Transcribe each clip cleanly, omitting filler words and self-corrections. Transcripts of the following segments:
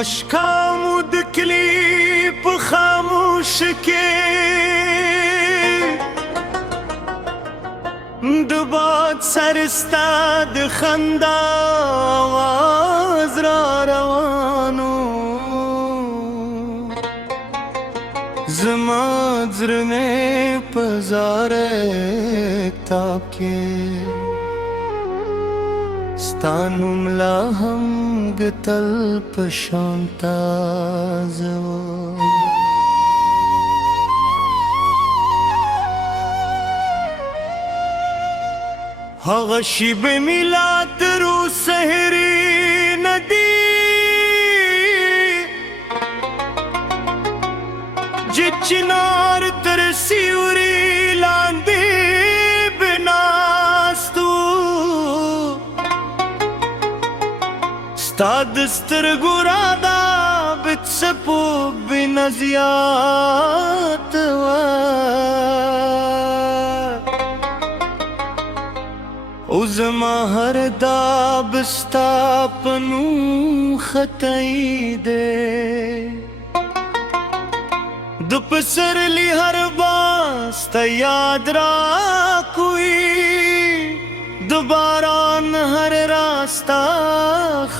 مشکامود کلیپ خاموش کې د باد سرستا د خندا آواز را روانو زما زړه مې په زاره کتاب کې ستا نوم لا هم ګتل په شان تازه و هغه شیبې مې لا تر اوسه هېرې نه دي چې چنار تر سیوري لاندې ستا د سترګو رادا بت څپو بنا زیات وه او زما هر داب ستا په نوم خطی دی د پسرلی هر باسته یاد را کوي د باران هر راستا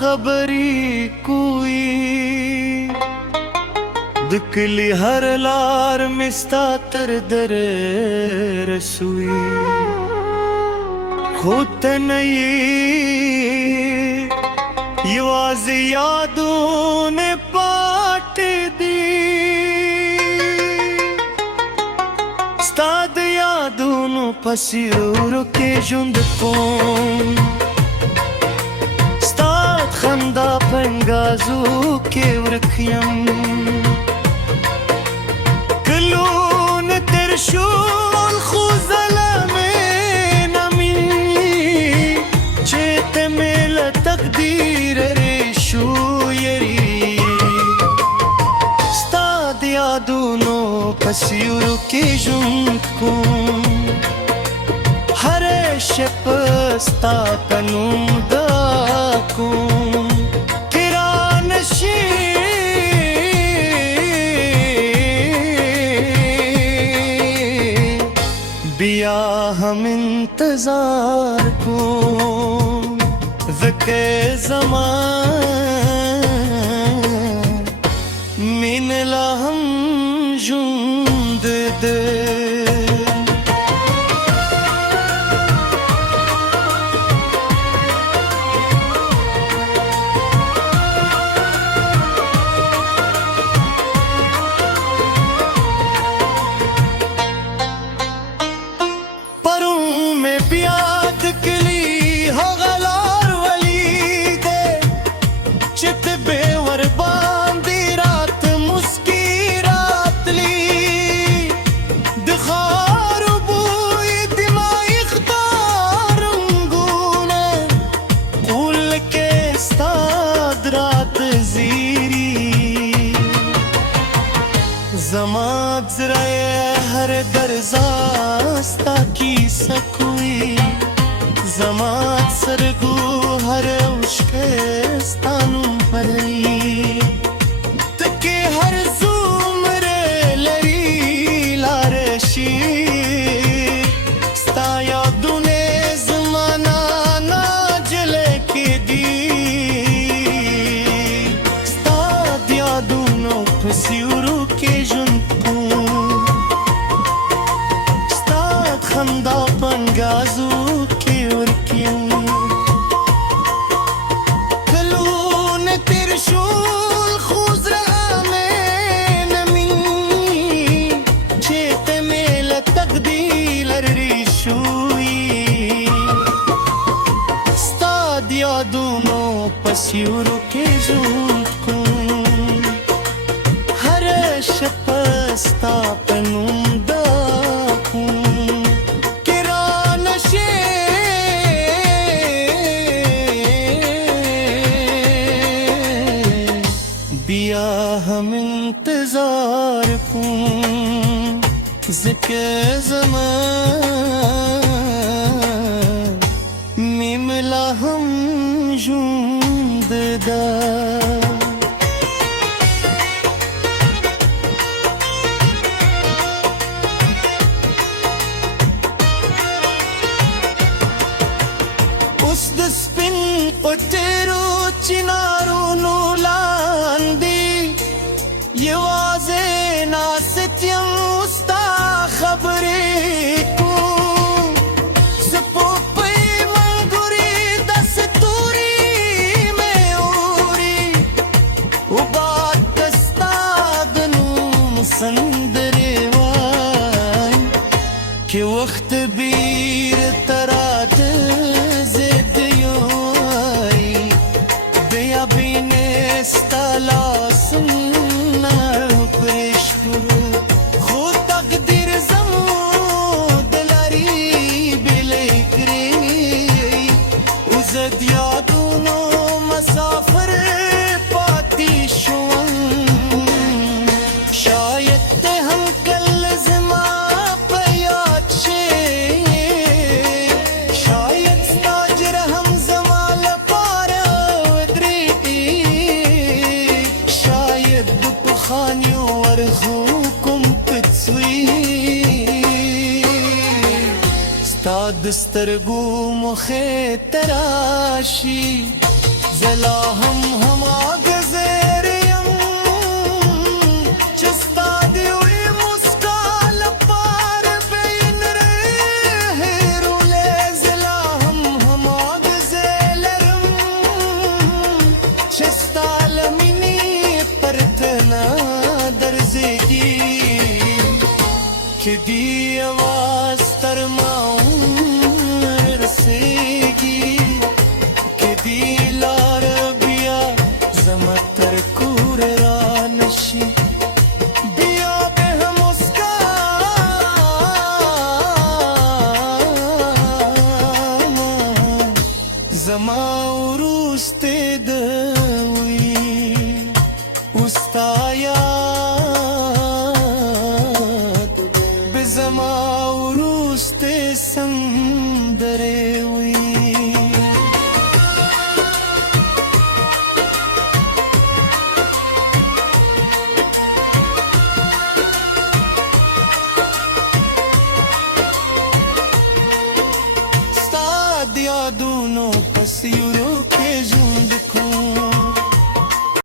خبری کوئی د کلی هر لار مستا تر در رسوئی خود نئی یوازې یادونه پاٹ دی ستا د یادونو په سیورو کې ژوند کوم خندا پنګازو کې ورک یم کلونه تر شول خو ظلمې نه مینې چې ته مې له تقدیر ریشو یری ستا د یادونو په سیورو کې ژوند کوم هره شپه ستا په نوم دا کوم بیا هم انتظار کوم ذکر زمان مین لا هم ژوند دی زما زړه هر درزا ستا کیسه کوي زما سرګو هر اوښکه ستا نوم پلوي تکې هر څومره لري لاره شي ستا یادونه زما نه جلې کې دي ستا د یادونو په سیورو کې ژوند کوم ستا خندا پنګازو کې ورک یم کلونه बिया हम इंतजार कूं ज़िके ज़मान मिमला हम जुंददा ਉਸ ਦਸਪਿਨ ਉਤੇਰੋ ਚਿਨਾਰੂ ਨੂੰ ਲਾਂਦੀ ਯਵਾਜ਼ੇ ਨਾ ਸਤਿਯਮ ਉਸਤਾ ਖਬਰੇ ਕੋ ਸਪੋਪਈ ਮੰਗੁਰੀ ਦਸਤੂਰੀ ਮੈਂ ਉਰੀ ਉਬਾਦ ਦਸਤਾਦ ਨੂੰ ਸੰਦਰੇ ਵਾਈ ਕਿ ਵਕਤ ਬੀਰ ਤਰਾਤ مسافر पाती शुवन शायद ते हम कल ज़िमा पयात शे शायद ताजर हम ज़माल पारा वदरी शायद बखानियों और हुकुम पित्सवी स्ताद स्तरगू मुखे तराशी زلا هم آگزریم چستادی وی مسکال پار بین ره روله زلا هم آگزریم چستال منی پرتنا درزگی که دی آواز ترماؤں رسیگی که دی زمتر کور رانشی بیا به هم اسکام زما وروسته دوی استا